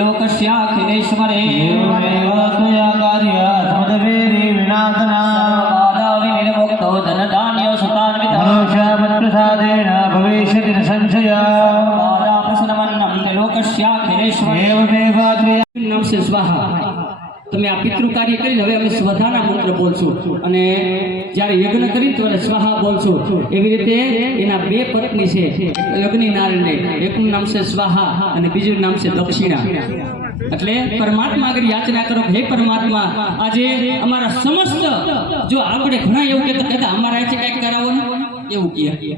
लोकस्याखिलेश्वरे विनाशनामुक्तो धनधान्यो सुतान्वितः भविष्यति न संशयः नाम से स्वाहा તમે આ પિતૃ કાર્ય કરીને હવે અમે સ્વધાના મંત્ર બોલશું અને જ્યારે યજ્ઞ કરી ત્યારે સ્વાહા બોલશું એવી રીતે એના બે પત્ની છે અગ્નિ નારાયણને એકનું નામ છે સ્વાહા અને બીજું નામ છે દક્ષિણા એટલે પરમાત્મા આગળ યાચના કરો હે પરમાત્મા આજે અમારા સમસ્ત જો આપણે ઘણા એવું કહેતા અમારા છે કંઈક કરાવો ને એવું કહે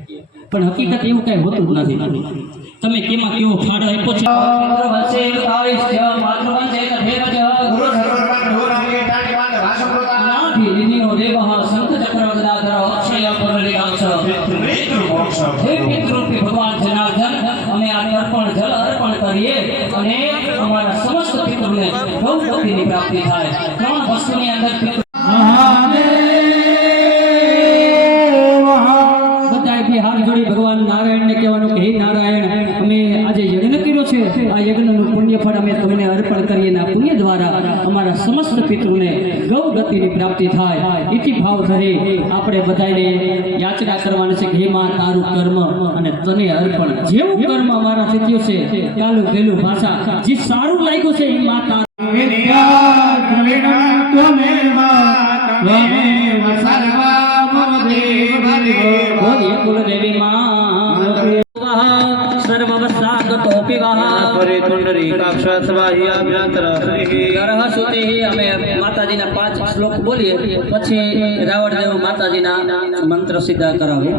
પણ હકીકત એવું કઈ હોતું જ નથી તમે કેમાં કેવો ફાળો આપ્યો છે વંશે કાવિષ્ય માતૃવંશે તથેવચ ગુરુ સર્વર્વંધો નામે તાટિવાન રાસપ્રદાનાધિ નિનિનો દેવઃ સંત ચક્રવર્તીદાધર અક્ષય પુરલિકાક્ષ હે પિતૃરૂપી ભગવાન જનાર્દન અમે આ અર્પણ જલ અર્પણ કરીએ અને અમારા સમસ્ત પિતૃને ગૌગતિની પ્રાપ્તિ થાય ત્રણ વસ્તુની અંદર પિતૃ ભગવાન નારાયણ ને કહેવાનું કે હે નારાયણ અમે આજે યજ્ઞ કર્યો છે આ યજ્ઞનું પુણ્ય ફળ અમે તમને અર્પણ કરીએ આ પુણ્ય દ્વારા અમારા સમસ્ત પિતૃને ગૌ ગતિની પ્રાપ્તિ થાય ઇતિ ભાવ ધરી આપણે બધાને યાચના કરવાની છે કે હે માં તારું કર્મ અને તને અર્પણ જેવું કર્મ અમારા થયું છે કાલું ગેલું ભાષા જે સારું લાગ્યું છે એ માં તારું कुलदेवी माताजी 5 श्लोक बोलिए પછી રાવણદેવ માતાજીના મંત્ર સિદ્ધ કરાવે